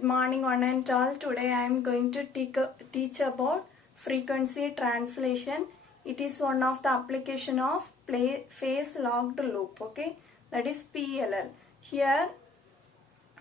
Good morning one and all. Today I am going to teach about frequency translation. It is one of the application of phase locked loop. Okay, that is PLL. Here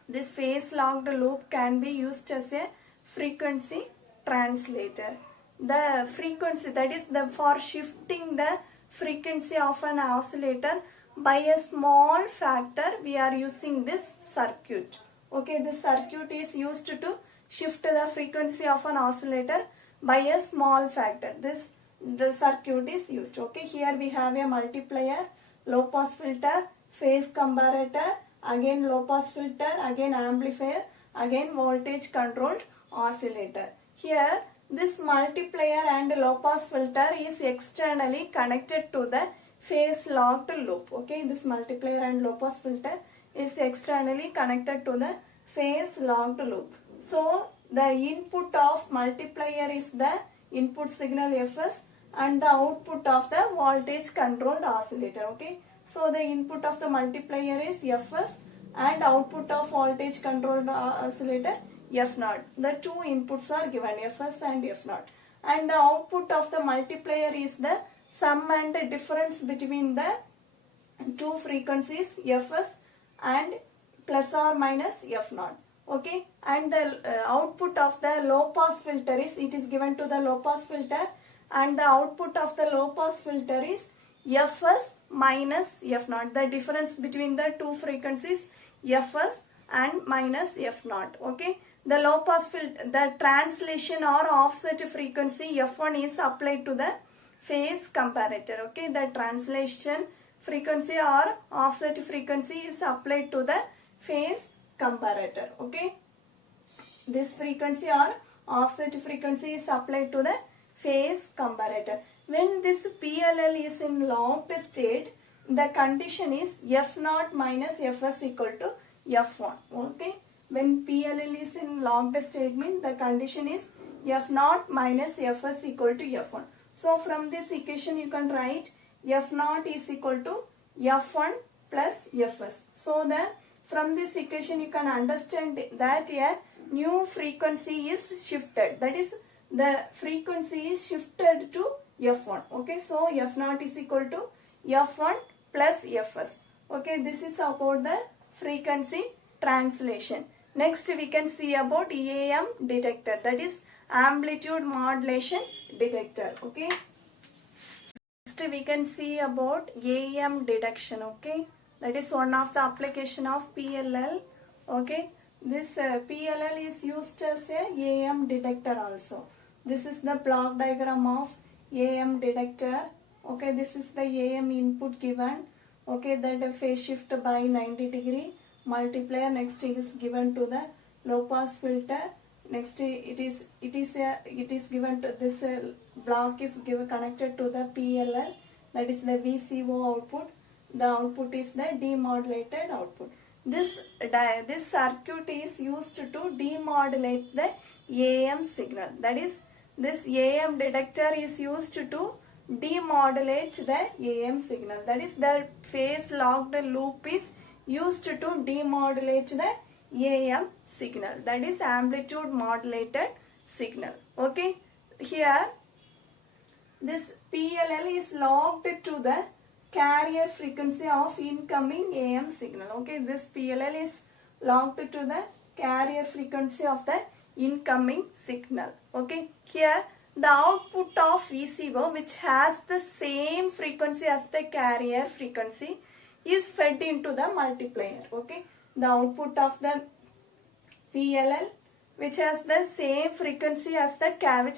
this phase locked loop can be used as a frequency translator. The frequency, that is for shifting the frequency of an oscillator by a small factor, we are using this circuit. Okay, this circuit is used to shift the frequency of an oscillator by a small factor. The circuit is used. Okay, here we have a multiplier, low pass filter, phase comparator, again low pass filter, again amplifier, again voltage controlled oscillator. Here this multiplier and low pass filter is externally connected to the phase locked loop. Okay, this multiplier and low pass filter is externally connected to the phase locked loop. So the input of multiplier is the input signal Fs and the output of the voltage controlled oscillator. Okay, so the input of the multiplier is Fs and output of voltage controlled oscillator F0. The two inputs are given, Fs and F0, and the output of the multiplier is the sum and the difference between the two frequencies Fs and plus or minus F0. Okay, and the output of the low pass filter is given to the low pass filter, and the output of the low pass filter is Fs minus F0. The difference between the two frequencies Fs and minus F0. Okay, the low pass filter, the translation or offset frequency F1 is applied to the phase comparator. Okay, the translation frequency or offset frequency is applied to the phase comparator. Okay, this frequency or offset frequency is applied to the phase comparator. When this PLL is in locked state, the condition is F0 minus Fs equal to F1. Okay, when PLL is in locked state, means the condition is F0 minus Fs equal to F1. So from this equation you can write F0 is equal to F1 plus Fs. So from this equation you can understand that a new frequency is shifted. That is, the frequency is shifted to F1. Okay, so F0 is equal to F1 plus Fs. Okay, this is about the frequency translation. Next we can see about EAM detector, that is amplitude modulation detector. Okay, next we can see about AM detection. Okay, that is one of the application of PLL. Okay, this PLL is used as a AM detector also. This is the block diagram of AM detector. Okay, this is the AM input given. Okay, that phase shift by 90 degree. Multiplier next is given to the low pass filter. Next it is given to this block is connected to the PLL, that is the VCO output. The output is the demodulated output. This circuit is used to demodulate the AM signal. That is, this AM detector is used to demodulate the AM signal. That is, the phase locked loop is used to demodulate the AM signal. That is amplitude modulated signal. Okay, here this PLL is locked to the carrier frequency of incoming AM signal. Okay, this PLL is locked to the carrier frequency of the incoming signal. Okay, here the output of VCO, which has the same frequency as the carrier frequency, is fed into the multiplier. Okay, the output of the PLL, which has the same frequency as the carrier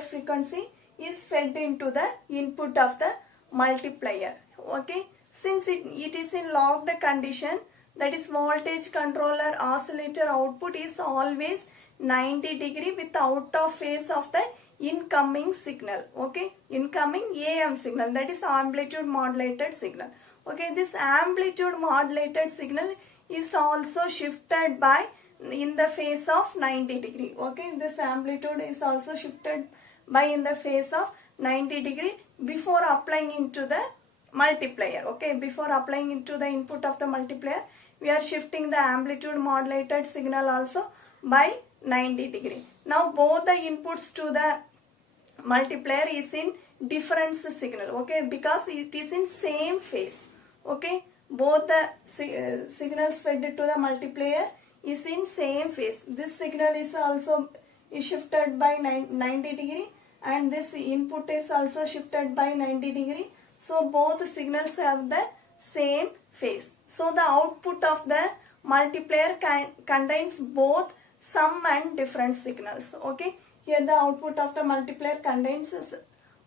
frequency, is fed into the input of the multiplier. Okay, since it is in locked condition, that is voltage controller oscillator output is always 90 degree with out of phase of the incoming signal. Okay, incoming AM signal, that is amplitude modulated signal. Okay, this amplitude modulated signal is also shifted by in the phase of 90 degree. Okay, this amplitude is also shifted by in the phase of 90 degree before applying into the multiplier. Okay, before applying into the input of the multiplier, we are shifting the amplitude modulated signal also by 90 degree. Now both the inputs to the multiplier is in difference signal, okay, because it is in same phase, okay. Both the signals fed to the multiplier is in same phase. This signal is also shifted by 90 degree and this input is also shifted by 90 degree. So both signals have the same phase. So the output of the multiplier contains both sum and difference signals, okay. Here the output of the multiplier contains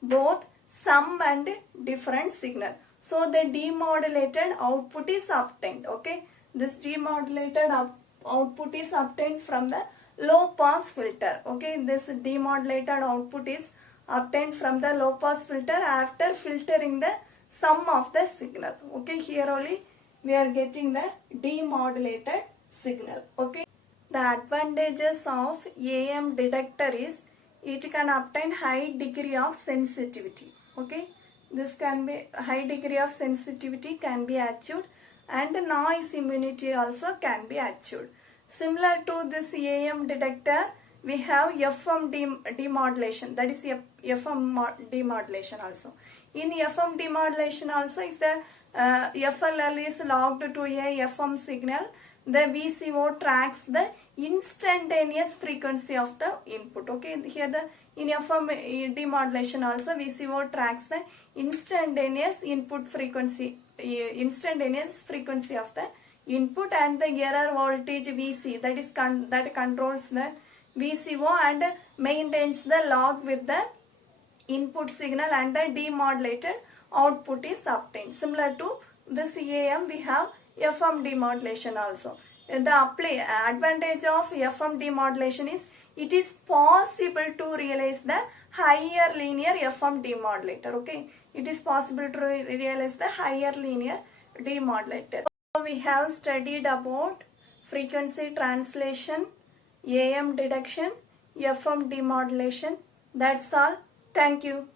both sum and different signal. So the demodulated output is obtained, okay. This demodulated output is obtained from the low pass filter, okay. This demodulated output is obtained from the low pass filter after filtering the sum of the signal, okay. Here only we are getting the demodulated signal, okay. The advantages of AM detector is it can obtain high degree of sensitivity, okay. This can be high degree of sensitivity can be achieved and noise immunity also can be achieved. Similar to this AM detector, we have FM demodulation, that is FM demodulation also. In FM demodulation also, if the FLL is logged to a FM signal, the VCO tracks the instantaneous frequency of the input, okay. Here the in FM demodulation also VCO tracks the instantaneous input frequency, instantaneous frequency of the input and the error voltage VC, that is that controls the VCO and maintains the log with the input signal and the demodulated output is obtained. Similar to this AM, we have FM demodulation also. The advantage of FM demodulation is it is possible to realize the higher linear FM demodulator, okay. It is possible to realize the higher linear demodulator. So we have studied about frequency translation, AM detection, FM demodulation. That's all. Thank you.